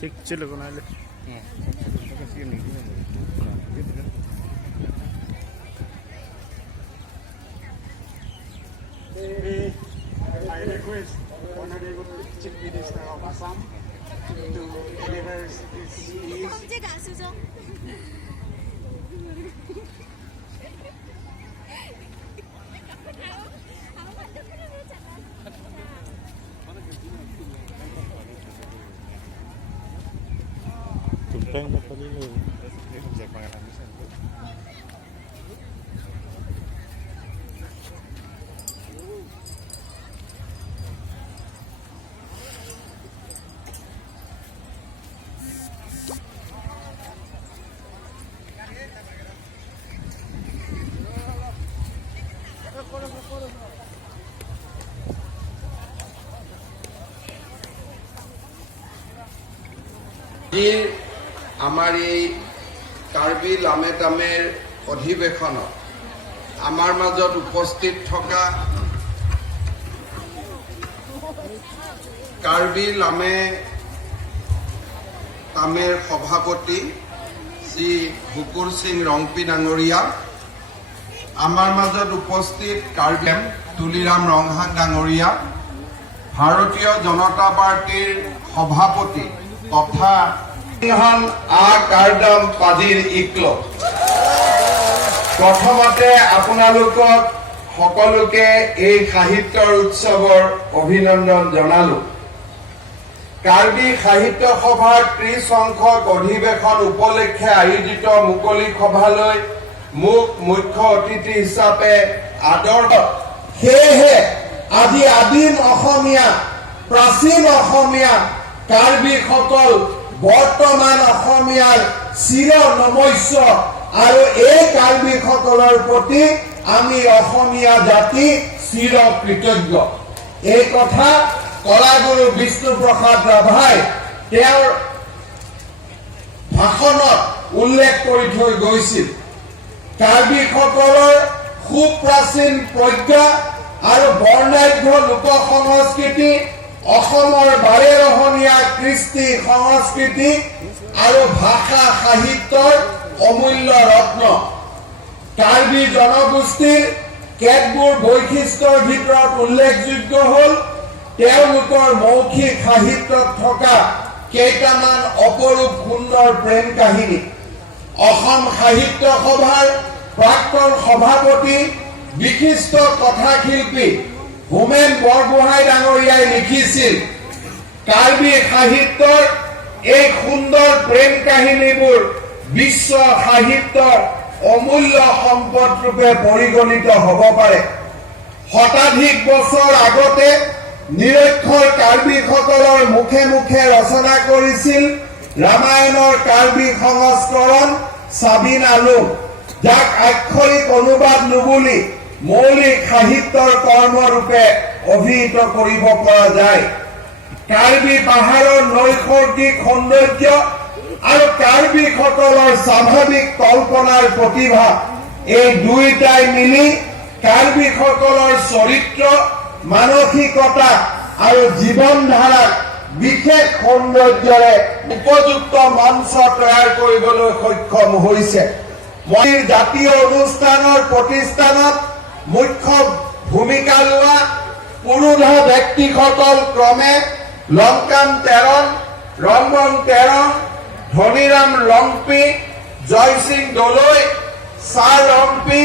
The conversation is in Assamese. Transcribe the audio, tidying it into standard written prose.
ठीक चलो बना ले I request Honorable Chief Minister of Assam to deliver his speech. আমাৰ এই কাৰ্বি লামেটামেৰ অধিৱেশনত আমাৰ মাজত উপস্থিত থকা কাৰ্বি লামেটামেৰ সভাপতি শ্ৰী হুকুৰ সিং ৰংপি ডাঙৰীয়া, আমাৰ মাজত উপস্থিত কাৰ্বি তুলিৰাম ৰংহাং ডাঙৰীয়া, ভাৰতীয় জনতা পাৰ্টিৰ সভাপতি তথা কাৰ্ডাম পাজিৰ ইকল। প্ৰথমতে আপোনালোকক সকলোকে এই সাহিত্যৰ উৎসৱৰ অভিনন্দন জনালো। কাৰ্বি সাহিত্য সভাৰ 30 সংখ্যক অধিৱেশন উপলক্ষে আয়োজিত মুকলি সভালৈ মোক মুখ্য অতিথি হিচাপে আদৰ। সেয়েহে আজি আদিম অসমীয়া, প্ৰাচীন অসমীয়া কাৰ্বিসকল বৰ্তমান অসমীয়াৰ চিৰ নমস্য আৰু এই কাৰ্বিসকলৰ প্ৰতি আমি অসমীয়া জাতি চিৰ কৃতজ্ঞ। এই কথা কলাগুৰু বিষ্ণুপ্ৰসাদ ৰাভাই তেওঁৰ ভাষণত উল্লেখ কৰি থৈ গৈছিল। কাৰ্বিসকলৰ সুপ্ৰাচীন প্ৰজ্ঞা আৰু বৰ্ণাঢ্য লোক সংস্কৃতি, অসমৰ বাৰেৰহণীয়া কৃষ্টি সংস্কৃতি আৰু ভাষা সাহিত্যৰ অমূল্য ৰত্ন। কাৰ্বি জনগোষ্ঠীৰ কেতবোৰ বৈশিষ্ট্যৰ ভিতৰত উল্লেখযোগ্য হ'ল তেওঁলোকৰ মৌখিক সাহিত্যত থকা কেইটামান অপৰূপ সুন্দৰ প্ৰেম কাহিনী। অসম সাহিত্য সভাৰ প্ৰাক্তন সভাপতি বিশিষ্ট কথাশিল্পী হোমেন বৰগোহাঁই ডাঙৰীয়াই লিখিছিল, কাৰ্বি সাহিত্যৰ এই সুন্দৰ প্ৰেম কাহিনীবোৰ বিশ্ব সাহিত্যৰ অমূল্য সম্পদ ৰূপে পৰিগণিত হ'ব পাৰে। শতাধিক বছৰ আগতে নিৰক্ষৰ কাৰ্বিসকলৰ মুখে মুখে ৰচনা কৰিছিল ৰামায়ণৰ কাৰ্বি সংস্কৰণ চাবিন আলুম, যাক আক্ষৰিক অনুবাদ নুবুলি মৌলিক সাহিত্যৰ কৰ্মৰূপে অভিহিত কৰিব পৰা যায়। কাৰ্বি পাহাৰৰ নৈসৰ্গিক সৌন্দৰ্য আৰু কাৰ্বিসকলৰ স্বাভাৱিক কল্পনাৰ প্ৰতিভা, এই দুয়োটাই মিলি কাৰ্বিসকলৰ চৰিত্ৰ, মানসিকতা আৰু জীৱন ধাৰাক বিশেষ সৌন্দৰ্যৰে উপযুক্ত মঞ্চ তৈয়াৰ কৰিবলৈ সক্ষম হৈছে। জাতীয় অনুষ্ঠানৰ প্ৰতিষ্ঠানত মুখ্য ভূমিকা লোৱা পুৰুধা ব্যক্তিসকল ক্ৰমে লংকাম তেৰণ, ৰংবং তেৰণ, ধনীৰাম লংপি, জয় সিং দলৈ, ছাৰ ৰম্পি